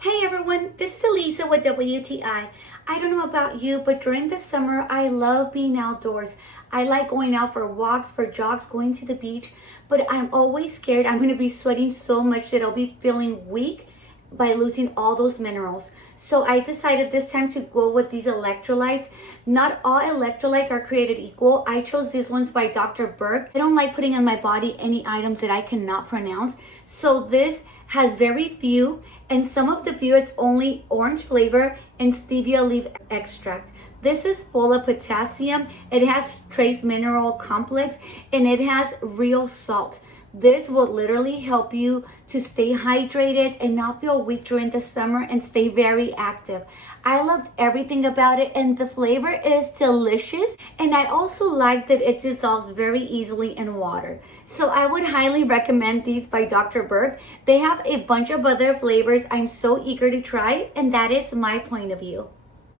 Hey everyone, this is 𝗬𝗧𝗧𝗦𝗨 with WTI. I don't know about you, but during the summer, I love being outdoors. I like going out for walks, for jogs, going to the beach, but I'm always scared I'm going to be sweating so much that I'll be feeling weak by losing all those minerals. So I decided this time to go with these electrolytes. Not all electrolytes are created equal. I chose these ones by Dr. Berg. I don't like putting in my body any items that I cannot pronounce. So this has very few, and some of the few it's only orange flavor and stevia leaf extract. This is full of potassium, it has trace mineral complex, and it has real salt. This will literally help you to stay hydrated and not feel weak during the summer and stay very active. I loved everything about it, and the flavor is delicious, and I also like that it dissolves very easily in water. So I would highly recommend these by Dr. Berg. They have a bunch of other flavors I'm so eager to try, and that is my point of view.